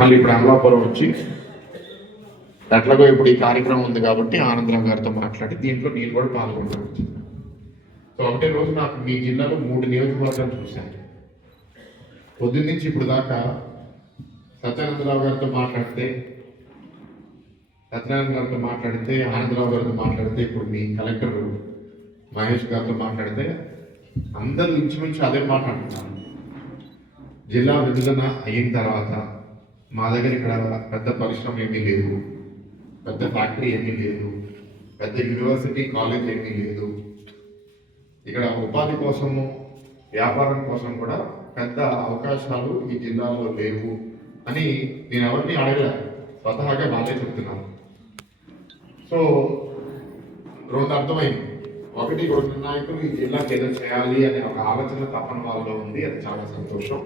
మళ్ళీ ఇప్పుడు అమలాపురం వచ్చి ఎట్లాగో ఇప్పుడు ఈ కార్యక్రమం ఉంది కాబట్టి ఆనందరావు గారితో మాట్లాడి దీంట్లో నేను కూడా పాల్గొంటాను. సో ఒకటే రోజు నాకు మీ జిల్లాలో 3 నియోజకవర్గాలు చూశాను. పొద్దున్నుంచి ఇప్పుడు దాకా సత్యానందరావు గారితో మాట్లాడితే, ఆనందరావు గారితో మాట్లాడితే, ఇప్పుడు మీ కలెక్టర్ మహేష్ గారితో మాట్లాడితే అందరూ ఇంచుమించు అదే మాట్లాడుతున్నారు. జిల్లా విభజన అయిన తర్వాత మా దగ్గర ఇక్కడ పెద్ద పరిశ్రమ ఏమీ లేదు, పెద్ద ఫ్యాక్టరీ ఏమీ లేదు, పెద్ద యూనివర్సిటీ కాలేజ్ ఏమీ లేదు, ఇక్కడ ఉపాధి కోసము వ్యాపారం కోసం కూడా పెద్ద అవకాశాలు ఈ జిల్లాలో లేవు అని నేను ఎవరిని అడగలేదు, స్వతహాగా వాళ్ళే చెప్తున్నాను. సో రోజు అర్థమైంది. ఒకటి నాయకులు ఈ జిల్లాకి ఏదో చేయాలి అనే ఒక ఆలోచన తప్పని వాళ్ళలో ఉంది. అది చాలా సంతోషం.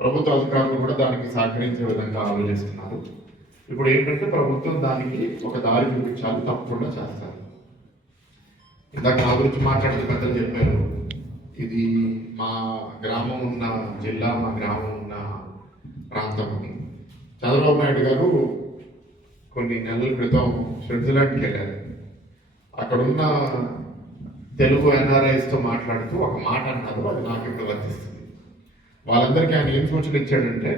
ప్రభుత్వ అధికారులు కూడా దానికి సహకరించే విధంగా ఆలోచిస్తున్నారు. ఇప్పుడు ఏంటంటే ప్రభుత్వం దానికి ఒక దారి చూపించాలి, తప్పకుండా చేస్తారు. ఇందాక నా గురించి మాట్లాడిన పెద్దలు చెప్పారు, ఇది మా గ్రామం ఉన్న జిల్లా, మా గ్రామం ఉన్న ప్రాంతం అని. చంద్రబాబు నాయుడు గారు కొన్ని నెలల క్రితం స్విట్జర్లాండ్కి వెళ్ళారు. అక్కడున్న తెలుగు ఎన్ఆర్ఐస్తో మాట్లాడుతూ ఒక మాట అన్నారు, అది నాకు ఇప్పుడు వర్తిస్తుంది. వాళ్ళందరికీ ఆయన ఏం సూచన ఇచ్చాడంటే,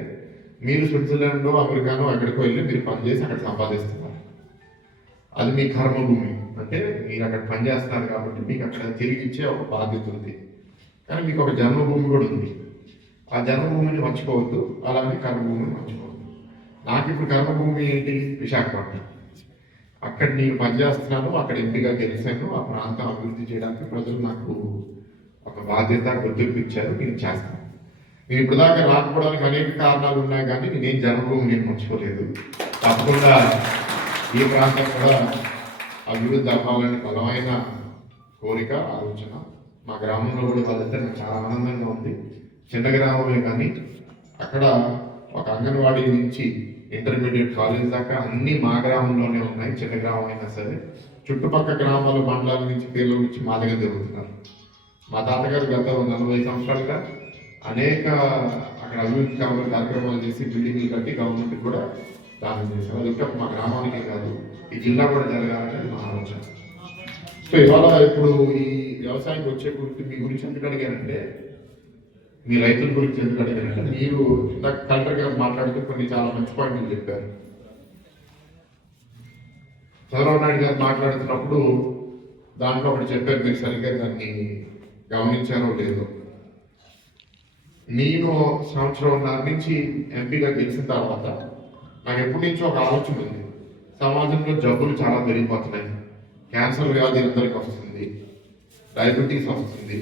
మీరు స్విట్జర్లాండ్ అమెరికానో ఎక్కడికో వెళ్ళి మీరు పనిచేసి అక్కడ సంపాదిస్తున్నారు, అది మీ కర్మభూమి. అంటే మీరు అక్కడ పనిచేస్తున్నారు కాబట్టి మీకు అక్కడ తిరిగి ఇచ్చే ఒక బాధ్యత ఉంది. కానీ మీకు ఒక జన్మభూమి కూడా ఉంది. ఆ జన్మభూమిని మర్చిపోవద్దు, అలానే కర్మభూమిని మర్చిపోవద్దు. నాకు ఇప్పుడు కర్మభూమి ఏంటి? విశాఖపట్నం. అక్కడ నేను పనిచేస్తున్నాను, అక్కడ ఎంపీగా గెలిచాను. ఆ ప్రాంతం అభివృద్ధి చేయడానికి ప్రజలు నాకు ఒక బాధ్యత, గుర్తింపు ఇచ్చారు, నేను చేస్తాను. నేను ఇప్పుడు దాకా రాకపోవడానికి అనేక కారణాలు ఉన్నాయి, కానీ నేనేం జన్మభూమి నేను మర్చిపోలేదు. తప్పకుండా ఈ ప్రాంతం కూడా అభివృద్ధి అవ్వాలని బలమైన కోరిక, ఆలోచన. మా గ్రామంలో కూడా వాళ్ళంటే నాకు చాలా ఆనందంగా ఉంది. చిన్న గ్రామమే కానీ అక్కడ ఒక అంగన్వాడీ నుంచి ఇంటర్మీడియట్ కాలేజ్ దాకా అన్ని మా గ్రామంలోనే ఉన్నాయి. చిన్న గ్రామం అయినా సరే చుట్టుపక్కల గ్రామాల మండలాల నుంచి పిల్లల నుంచి మా దగ్గర తిరుగుతున్నారు. మా తాతగారు గత 40 సంవత్సరాలుగా అనేక అక్కడ అభివృద్ధి కార్యక్రమాలు చేసి బిల్డింగ్లు కట్టి గవర్నమెంట్ కూడా దానం చేశారు. అది ఒక మా గ్రామానికే కాదు, ఈ జిల్లా కూడా జరగాలని మా ఆలోచన. సో ఇవాళ ఇప్పుడు ఈ వ్యవసాయం వచ్చే గురించి మీ గురించి ఎందుకు అడిగానంటే, మీ రైతుల గురించి ఎందుకు అడిగానంటే, మీరు ఇందాక కలెక్టర్ గారు మాట్లాడుతూ కొన్ని చాలా మంచి పాయింట్లు చెప్పారు. చంద్రబాబు నాయుడు గారు మాట్లాడుతున్నప్పుడు దాంట్లో ఒకటి చెప్పారు, మీరు సరిగ్గా దాన్ని గమనించారో లేదో. నేను సంవత్సరంన్నర నుంచి ఎంపీగా గెలిచిన తర్వాత నాకు ఎప్పటి నుంచో ఒక ఆలోచన ఉంది. సమాజంలో జబ్బులు చాలా పెరిగిపోతున్నాయి. క్యాన్సర్ వ్యాధి అందరికి వస్తుంది, డయాబెటీస్ వస్తుంది,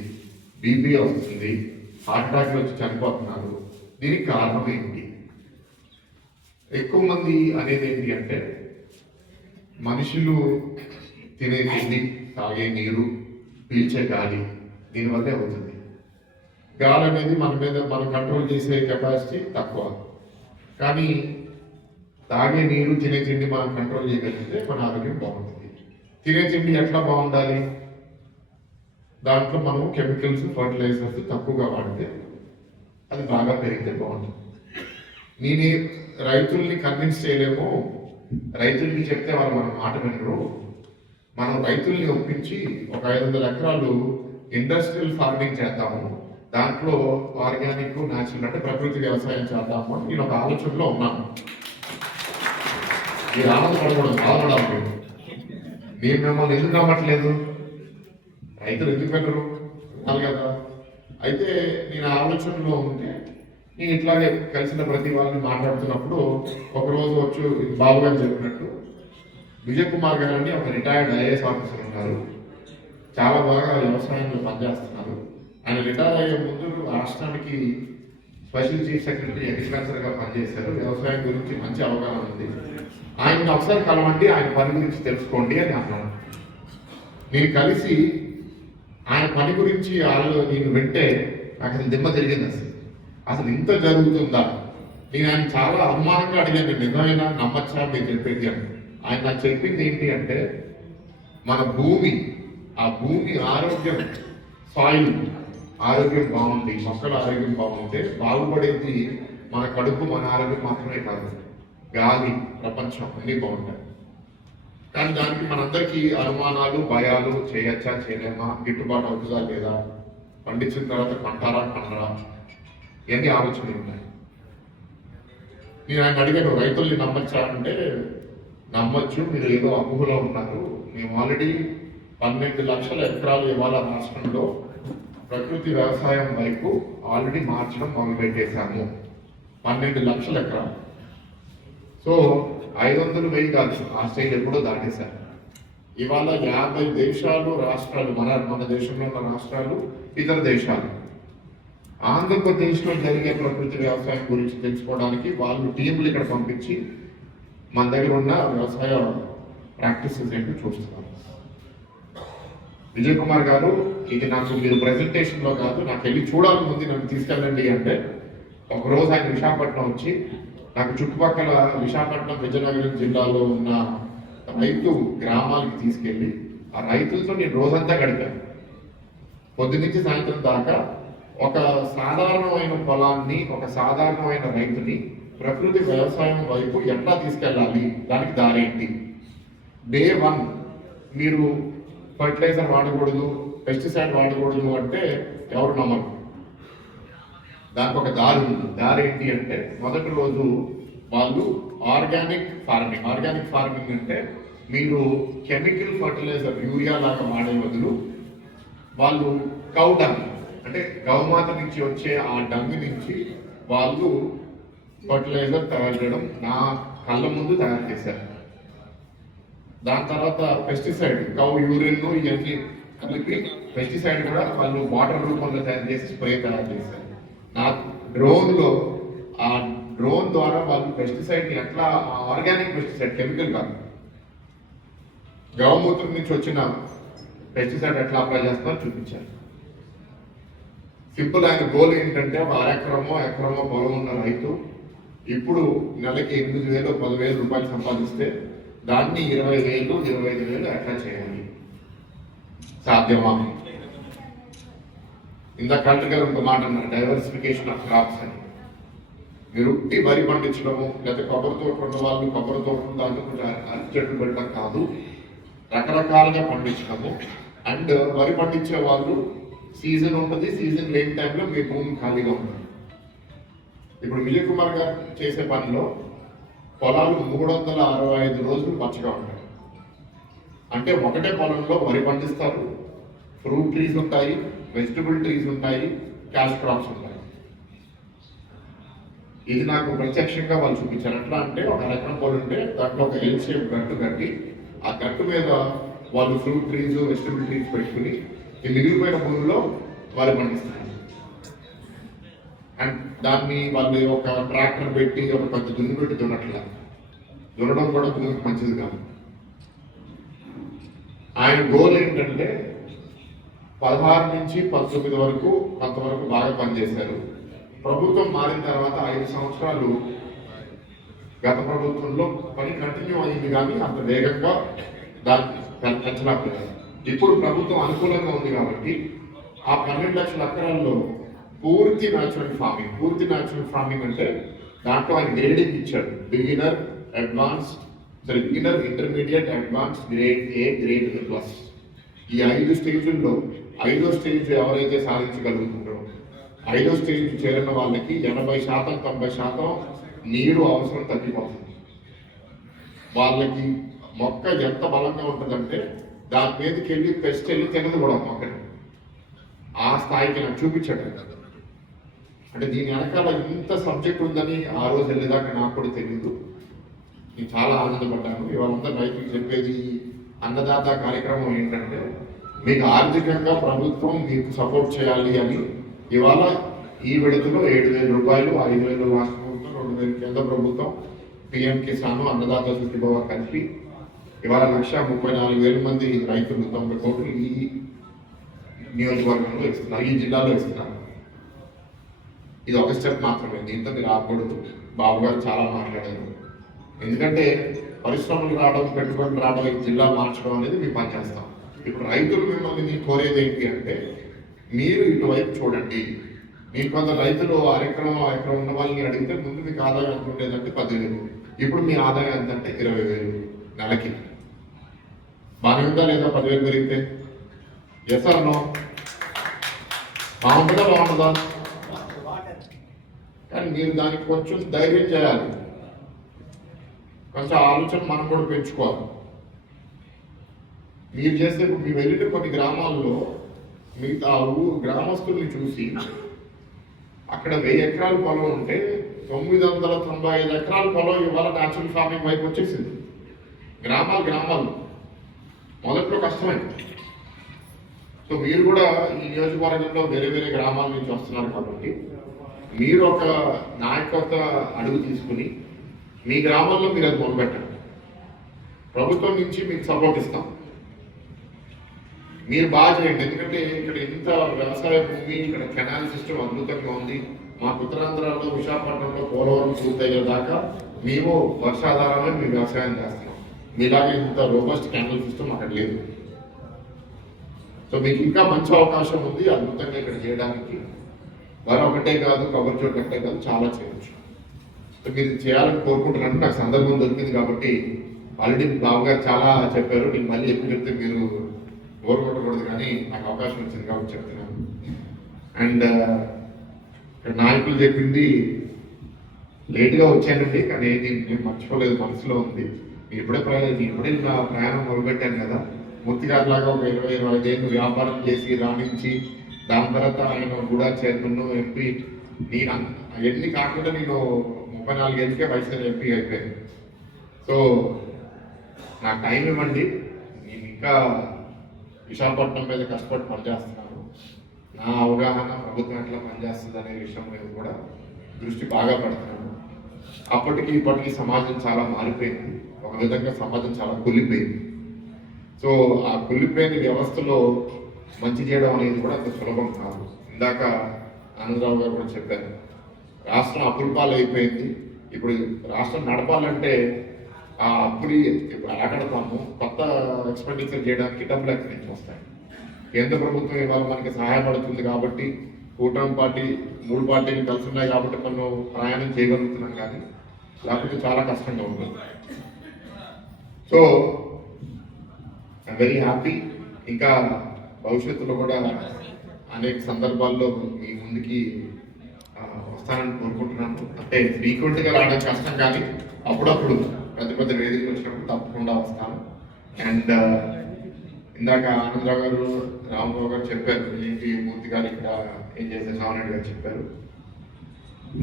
బీపీ వస్తుంది, హార్ట్ అటాక్లు వచ్చి చనిపోతున్నారు. దీనికి కారణం ఏంటి? ఎక్కువ మంది అనేది ఏంటి అంటే, మనుషులు తినే తిండి, తాగే నీరు, పీల్చే గాలి, దీనివల్లే అవుతుంది. గాలి అనేది మన మీద మనం కంట్రోల్ చేసే కెపాసిటీ తక్కువ, కానీ తాగే నీరు, తినే తిండి మనం కంట్రోల్ చేయగలిగితే మన ఆరోగ్యం బాగుంటుంది. తినే తిండి ఎట్లా బాగుండాలి? దాంట్లో మనం కెమికల్స్, ఫర్టిలైజర్స్ తక్కువగా వాడితే అది బాగా పెరిగితే బాగుంటుంది. నేను రైతుల్ని కన్విన్స్ చేయలేము, రైతుల్ని చెప్తే వాళ్ళు మన మాట వినరు. మనం రైతుల్ని ఒప్పించి ఒక 500 ఎకరాలు ఇండస్ట్రియల్ ఫార్మింగ్ చేద్దాము, దాంట్లో ఆర్గానిక్, న్యాచురల్ అంటే ప్రకృతి వ్యవసాయం చేద్దాము అని నేను ఒక ఆలోచనలో ఉన్నాను. మీరు ఆనందపడకూడదు, బాధపడాలి. నేను మిమ్మల్ని ఎందుకు నమ్మట్లేదు? రైతులు ఎందుకు వెళ్ళరు అనాలి కదా. అయితే నేను ఆలోచనలో ఉంటే, నేను ఇట్లాగే కలిసిన ప్రతి వాళ్ళని మాట్లాడుతున్నప్పుడు ఒకరోజు వచ్చి బాబు గారు చెప్పినట్టు, విజయ్ కుమార్ గారు అని ఒక రిటైర్డ్ ఐఏఎస్ ఆఫీసర్ ఉన్నారు, చాలా బాగా వ్యవసాయంలో పనిచేస్తున్నారు. ఆయన రిటైర్ అయ్యే ముందు రాష్ట్రానికి స్పెషల్ చీఫ్ సెక్రటరీ అగ్రికల్చర్గా పనిచేశారు. వ్యవసాయం గురించి మంచి అవగాహన ఉంది. ఆయన్ని ఒకసారి కలవండి, ఆయన పని గురించి తెలుసుకోండి అని అన్నాను. నేను కలిసి ఆయన పని గురించి నేను వింటే నాకు అసలు దిమ్మ తిరిగింది. అసలు ఇంత జరుగుతుందా? నేను ఆయన చాలా అనుమానంగా అడిగాను, నిజమైనా నమ్మచ్చా మీరు చెప్పేది అని. ఆయన నాకు చెప్పింది ఏంటి అంటే, మన భూమి, ఆ భూమి ఆరోగ్యం, సాయిల్ ఆరోగ్యం బాగుంది, మొక్కల ఆరోగ్యం బాగుంటే బాగుపడేది మన కడుపు మన ఆరోగ్యం మాత్రమే కాదు, గాలి, ప్రపంచం అన్నీ బాగుంటాయి. కానీ దానికి మనందరికీ అనుమానాలు, భయాలు, చేయొచ్చా చేయలేమా, గిట్టుబాటు అవుతుందా లేదా, పండించిన తర్వాత పంటారా పండరా, ఇవన్నీ ఆలోచనలు ఉన్నాయి. నేను ఆయన అడిగాను, రైతుల్ని నమ్మచ్చా అంటే నమ్మచ్చు, మీరు ఏదో అపోహలో ఉన్నారు. మేము ఆల్రెడీ 12 లక్షల ఎకరాలు ఇవాళ రాష్ట్రంలో ప్రకృతి వ్యవసాయం వైపు ఆల్రెడీ మార్చడం మొదలుపెట్టేశాము. 12 లక్షల ఎకరాలు. సో 500 1000 కాదు, ఆ స్టేజ్ ఎప్పుడో దాటేశారు. ఇవాళ 50 దేశాలు, రాష్ట్రాలు, మన దేశంలో ఉన్న రాష్ట్రాలు, ఇతర దేశాలు ఆంధ్రప్రదేశ్లో జరిగే ప్రకృతి వ్యవసాయం గురించి తెలుసుకోవడానికి వాళ్ళు టీంలు ఇక్కడ పంపించి మన దగ్గర ఉన్న వ్యవసాయ ప్రాక్టీసెస్ ఏంటో చూస్తున్నారు. విజయ్ కుమార్ గారు, ఇది నాకు మీరు ప్రెజెంటేషన్లో కాదు, నాకు వెళ్ళి చూడాలని ఉంది, నన్ను తీసుకెళ్ళండి అంటే ఒకరోజు ఆయన విశాఖపట్నం వచ్చి నాకు చుట్టుపక్కల విశాఖపట్నం, విజయనగరం జిల్లాలో ఉన్న రైతు గ్రామాలకి తీసుకెళ్ళి ఆ రైతులతో నేను రోజంతా గడిపాను. పొద్దునుంచి సాయంత్రం దాకా ఒక సాధారణమైన పొలాన్ని, ఒక సాధారణమైన రైతుని ప్రకృతి వ్యవసాయం వైపు ఎట్లా తీసుకెళ్ళాలి, దానికి దారేంటి. డే 1 మీరు ఫర్టిలైజర్ వాడకూడదు, పెస్టిసైడ్ వాడకూడదు అంటే ఎవరు నమ్మరు. దానికి ఒక దారి ఉంది. దారి ఏంటి అంటే మొదటి రోజు వాళ్ళు ఆర్గానిక్ ఫార్మింగ్ అంటే మీరు కెమికల్ ఫర్టిలైజర్ యూరియా లాగా వాడే బదులు వాళ్ళు కౌ డంగ్ అంటే గౌమాత నుంచి వచ్చే ఆ డంగ్ నుంచి వాళ్ళు ఫర్టిలైజర్ తయారు చేయడం నా కళ్ళ ముందు తయారు చేశారు. దాని తర్వాత పెస్టిసైడ్, కౌ యూరిన్ ఇవన్నీ కలిపి పెస్టిసైడ్ కూడా వాళ్ళు వాటర్ రూపంలో తయారు చేసి స్ప్రే తయారు చేశారు. నా ఆ డ్రోన్ ద్వారా వాళ్ళు పెస్టిసైడ్ని ఎట్లా, ఆర్గానిక్ పెస్టిసైడ్, కెమికల్ కాదు, గౌమూత్రం నుంచి వచ్చిన పెస్టిసైడ్ ఎట్లా అప్లై చేస్తారో చూపించారు. సింపుల్. ఆయన గోల్ ఏంటంటే ఒక ఎకరమో పొలం ఉన్న రైతు ఇప్పుడు నెలకి 8,000 10,000 రూపాయలు సంపాదిస్తే దాన్ని 20,000 25,000 ఎట్లా చేయాలి, సాధ్యమా? ఇందాక కలెక్టర్ గారు ఒక మాట అన్నారు, డైవర్సిఫికేషన్ ఆఫ్ క్రాప్స్ అని. మీరు వరి పండించడము, లేదా కొబ్బరి తోట ఉన్న వాళ్ళు కొబ్బరి తోటలు, దాంట్లో అరటి చెట్లు పెట్టడం కాదు, రకరకాలుగా పండించడము. అండ్ వరి పండించే వాళ్ళు సీజన్ ఉంటుంది, సీజన్ లేని టైంలో మీ భూమి ఖాళీగా ఉంటుంది. ఇప్పుడు విజయ్ కుమార్ గారు చేసే పనిలో పొలాలు 365 రోజులు పచ్చగా ఉంటాయి. అంటే ఒకటే పొలంలో వరి పండిస్తారు, ఫ్రూట్ ట్రీస్ ఉంటాయి, వెజిటబుల్ ట్రీస్ ఉంటాయి, క్యాష్ క్రాప్స్ ఉంటాయి. ఇది నాకు ప్రత్యక్షంగా వాళ్ళు చూపించారు. ఎట్లా అంటే ఒక ఎకరం పొలం ఉంటే దాంట్లో ఒక ఎల్ షేప్ గట్టు కట్టి ఆ గట్టు మీద వాళ్ళు ఫ్రూట్ ట్రీస్, వెజిటబుల్ ట్రీస్ పెట్టుకుని ఈ మిగిలిపోయిన భూమిలో వాళ్ళు పండిస్తారు. అండ్ దాన్ని వాళ్ళు ఒక ట్రాక్టర్ పెట్టి ఒక పెద్ద దున్ను పెట్టి దున్నడం కూడా భూమికి మంచిది కాదు. ఆయన గోల్ ఏంటంటే 16 నుంచి 19 వరకు కొంతవరకు బాగా పనిచేశారు. ప్రభుత్వం మారిన తర్వాత 5 సంవత్సరాలు గత ప్రభుత్వంలో పని కంటిన్యూ అయింది, కానీ అంత వేగంగా దాన్ని పెంచలేకపోయారు. ఇప్పుడు ప్రభుత్వం అనుకూలంగా ఉంది కాబట్టి ఆ 12 లక్షల ఎకరాల్లో పూర్తి న్యాచురల్ ఫార్మింగ్ అంటే దాంట్లో ఆయన గ్రేడింగ్ ఇచ్చాడు. Beginner, intermediate, advance, grade A, grade plus. ఈ 5 స్టేజుల్లో 5వ స్టేజ్ ఎవరైతే సాధించగలుగుతున్నారో 5వ స్టేజ్ చేరిన వాళ్ళకి 80% 90% నీరు అవసరం తగ్గిపోతుంది. వాళ్ళకి మొక్క ఎంత బలంగా ఉంటుందంటే దాని మీదకి వెళ్ళి పెస్ట్ వెళ్ళి తినదు కూడా మొక్కని. ఆ స్థాయికి నాకు చూపించాడు. అంటే దీని వెనకాల ఇంత సబ్జెక్ట్ ఉందని ఆ రోజు వెళ్ళేదాకా నాకు కూడా తెలియదు. నేను చాలా ఆనందపడ్డాను. ఇవాళ అందరూ రైతులు చెప్పేది అన్నదాత కార్యక్రమం ఏంటంటే మీకు ఆర్థికంగా ప్రభుత్వం మీకు సపోర్ట్ చేయాలి అని. ఇవాళ ఈ విడతలో 7,000 రూపాయలు, 5,000 రాష్ట్ర ప్రభుత్వం, 2,000 కేంద్ర ప్రభుత్వం, పిఎం కిసాన్, అన్నదాత సుఖీభవ కలిపి ఇవాళ 1,34,000 మంది రైతులు 90 కోట్లు ఈ నియోజకవర్గంలో ఇస్తున్నారు, ఈ జిల్లాలో ఇస్తున్నారు. ఇది ఒక స్టెప్ మాత్రమే, దీంతో మీరు ఆపకూడదు. బాబు గారు చాలా మాట్లాడారు. ఎందుకంటే పరిశ్రమలు రావడం, పెట్టుబడులు రావడం, ఈ జిల్లా మార్చడం అనేది మేము పనిచేస్తాం. ఇప్పుడు రైతులు మిమ్మల్ని కోరేది ఏంటి అంటే మీరు ఇటువైపు చూడండి, మీకు కొంత రైతులు ఎకరం ఉన్న వాళ్ళని అడిగితే ముందు మీకు ఆదాయం ఎంత ఉండేదంటే 10,000, ఇప్పుడు మీ ఆదాయం ఎంత అంటే 20,000 నెలకి. బాగా ఉందా లేదా? 10,000 పెరిగితే ఎస్ ఆర్ నో? బాగుంటుందా బాగుంటుందా? కానీ మీరు దానికి కొంచెం ధైర్యం చేయాలి, కొంచెం ఆలోచన మనం కూడా పెంచుకోవాలి. మీరు చేస్తే మీరు వెళ్ళిన కొన్ని గ్రామాల్లో మిగతా గ్రామస్తుల్ని చూసి అక్కడ 1000 ఎకరాల పొలం ఉంటే 995 ఎకరాల పొలం ఇవాళ న్యాచురల్ ఫార్మింగ్ వైపు వచ్చేసింది. గ్రామాలు మొదట్లో కష్టమైంది. సో మీరు కూడా ఈ నియోజకవర్గంలో వేరే గ్రామాల నుంచి వస్తున్నారు కాబట్టి మీరు ఒక నాయకత్వ అడుగు తీసుకుని మీ గ్రామంలో మీరు అది మొదలుపెట్టండి. ప్రభుత్వం నుంచి మీకు సపోర్ట్ ఇస్తాం, మీరు బాగా చేయండి. ఎందుకంటే ఇక్కడ ఎంత వ్యవసాయ భూమి, ఇక్కడ కెనాల్ సిస్టమ్ అద్భుతంగా ఉంది. మా ఉత్తరాంధ్రలో విశాఖపట్నంలో పోలవరం పూర్తయ్యేదాకా మేము వర్షాధారమే మేము వ్యవసాయం చేస్తున్నాం. మీలాగే ఇంత రోబస్ట్ కెనాల్ సిస్టమ్ అక్కడ లేదు. సో మీకు ఇంకా మంచి అవకాశం ఉంది అద్భుతంగా ఇక్కడ చేయడానికి. వారు ఒకటే కాదు, కబర్ చోటు ఒకటే కాదు, చాలా చేయొచ్చు. సో మీరు చేయాలని కోరుకుంటున్నాను. నాకు సందర్భం దొరికింది కాబట్టి ఆల్రెడీ బాబు గారు చాలా చెప్పారు. నేను మళ్ళీ ఎక్కువ చెప్తే మీరు బోర్ కొట్టకూడదు, కానీ నాకు అవకాశం వచ్చింది కాబట్టి చెప్తున్నాను. అండ్ ఇక్కడ నాయకులు చెప్పింది లేట్గా వచ్చానండి, కానీ నేను మర్చిపోలేదు, మనసులో ఉంది. ఇప్పుడే నా ప్రయాణం మొదలుపెట్టాను కదా. మూర్తి గారి లాగా ఒక 20-25 ఏళ్ళు వ్యాపారం చేసి రాణించి దాని తర్వాత ఆయన కూడా చైర్మన్, ఎంపీ, నేను అవన్నీ కాకుండా నేను 34 ఏళ్ళకే వైఎస్ఆర్ ఎంపీ అయిపోయాను. సో నాకు టైం ఇవ్వండి, నేను ఇంకా విశాఖపట్నం మీద కష్టపడి పనిచేస్తున్నాను. నా అవగాహన ప్రభుత్వం ఎట్లా పనిచేస్తుంది అనే విషయం మీద కూడా దృష్టి బాగా పెడుతున్నాను. అప్పటికి ఇప్పటికీ సమాజం చాలా మారిపోయింది, ఒక విధంగా సమాజం చాలా కుళ్ళిపోయింది. సో ఆ కుళ్ళిపోయిన వ్యవస్థలో మంచి చేయడం అనేది కూడా అంత సులభం కాదు. ఇందాక ఆనందరావు గారు కూడా చెప్పారు, రాష్ట్రం అప్పుల పాలు అయిపోయింది. ఇప్పుడు రాష్ట్రం నడపాలంటే ఆ అప్పులు ఇప్పుడు ఆగడతాము, కొత్త ఎక్స్పెండిచర్ చేయడానికి డబ్బులు ఎక్కడి నుంచి వస్తాయి? కేంద్ర ప్రభుత్వం ఇవాళ మనకి సహాయపడుతుంది కాబట్టి, కూటమి పార్టీ 3 పార్టీలు కలిసి ఉన్నాయి కాబట్టి మనం ప్రయాణం చేయగలుగుతున్నాం, కానీ లేకపోతే చాలా కష్టంగా ఉంటుంది. So I'm very happy. ఇంకా భవిష్యత్తులో కూడా అనేక సందర్భాల్లో మీ ముందుకి వస్తానని కోరుకుంటున్నాను. అంటే ఫ్రీక్వెంట్గా రావడం కష్టం, కానీ అప్పుడప్పుడు పెద్ద వేదికలు వచ్చినప్పుడు తప్పకుండా వస్తాను. అండ్ ఇందాక ఆనందరావు గారు, రామరావు గారు చెప్పారు ఏంటి మూర్తి గారు ఇక్కడ ఏం చేశారు, శ్రావణరెడ్డి గారు చెప్పారు.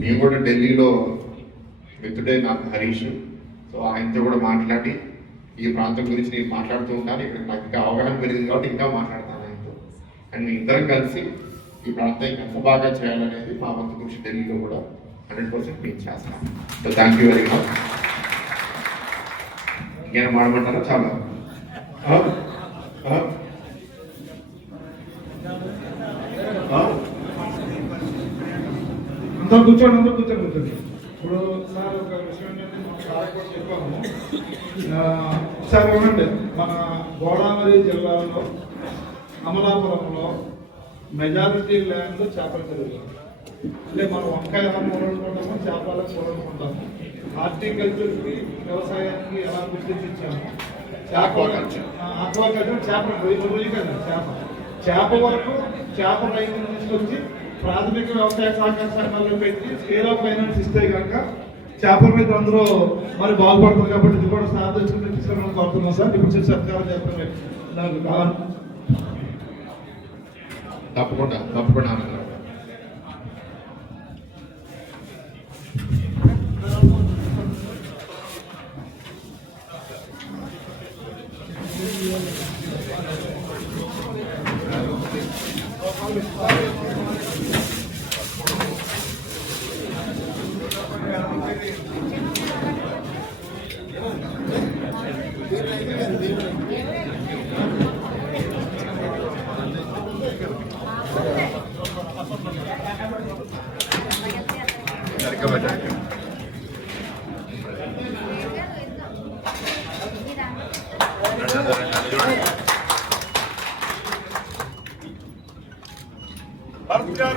నేను కూడా ఢిల్లీలో మిత్రుడే నాకు హరీష్, సో ఆయనతో కూడా మాట్లాడి ఈ ప్రాంతం గురించి నేను మాట్లాడుతూ ఉంటాను. ఇక్కడ నాకు ఇంకా అవగాహన పెరిగింది కాబట్టి ఇంకా మాట్లాడతాను ఆయనతో. అండ్ మీ ఇద్దరం కలిసి ఈ ప్రాంతానికి ఎంత బాగా చేయాలనేది మా వంతు కృషి ఢిల్లీలో కూడా 100% మేము చేస్తాం. So thank you very much. ఇంకేనా మాడమంటారా? చాలా అందరూ కూర్చోండి. ఇప్పుడు సార్ ఒక విషయం ఏంటంటే మన సార్ కూడా చెప్పాము. సార్ ఏమంటే మన గోదావరి జిల్లాలో అమలాపురంలో మెజారిటీ ల్యాండ్ చేపల చెరువులు. అంటే మనం వంకాయ ఎలా మూలనుకుంటామో చేపల చూడాలనుకుంటాము. హార్టికల్చర్కి, వ్యవసాయానికి ఎలా గుర్తించి ఇచ్చాము. ఆక్వాకల్చర్ చేప వరకు చేప రైతులు తీసుకొచ్చి ప్రాథమిక వ్యవసాయ సహకార సంఘాల్లో పెట్టి స్కేల్ ఆఫ్ ఫైనాన్స్ ఇస్తే కనుక చేపల రైతులు అందరూ మరి బాగుపడతారు. కాబట్టి ఇది కూడా సాధించుకుని తీసుకుని కోరుతున్నాం సార్. ఇప్పుడు సత్కారం చెప్పండి నాకు కావాలి. తప్పకుండా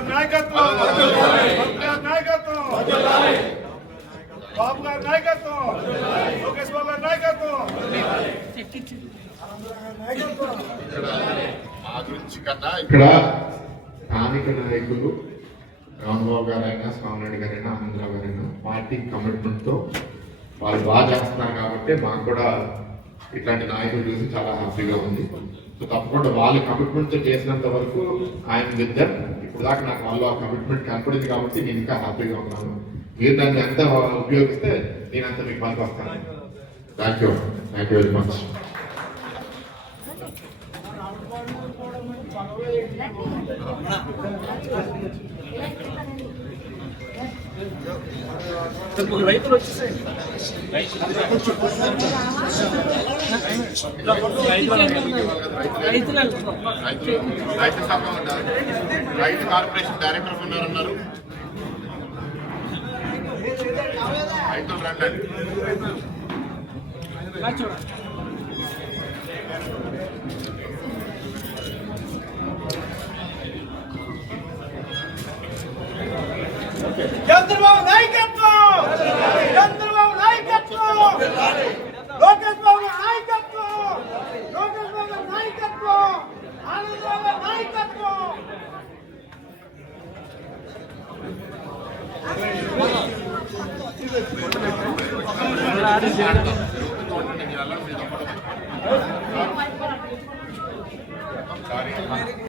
నాయకత్వం లోకేష్ బాబు గారి నాయకత్వం. ఇక్కడ మా గురించి కన్నా ఇక్కడ స్థానిక నాయకులు రాంబాబు గారైనా స్వామినాయుడు గారైనా ఆనందరావు గారైనా పార్టీ కమిట్మెంట్ తో వాళ్ళు బాగా చేస్తున్నారు కాబట్టి మాకు కూడా ఇట్లాంటి నాయకులు చూసి చాలా హ్యాపీగా ఉంది. సో తప్పకుండా వాళ్ళ కమిట్మెంట్ తో చేసినంత వరకు ఆయన విద్దర్ ఇప్పుడు దాకా నాకు వాళ్ళు ఆ కమిట్మెంట్ కనపడింది కాబట్టి నేను ఇంకా హ్యాపీగా ఉన్నాను. మీరు దాన్ని ఎంత ఉపయోగిస్తే నేను అంత మీకు పనికి వస్తాను. Thank you very much. రైతులు వచ్చేసాయి. రైతు సంఘం ఉన్నారు, రైతు కార్పొరేషన్ డైరెక్టర్ ఉన్నారన్నారు. రైతులు రండి. చంద్రబాబు నాయకత్వం, చంద్రబాబు నాయకత్వం, లోకేష్ బాబు నాయకత్వం, లోకేష్ బాబు నాయకత్వం, ఆనందరావు నాయకత్వం. సారీ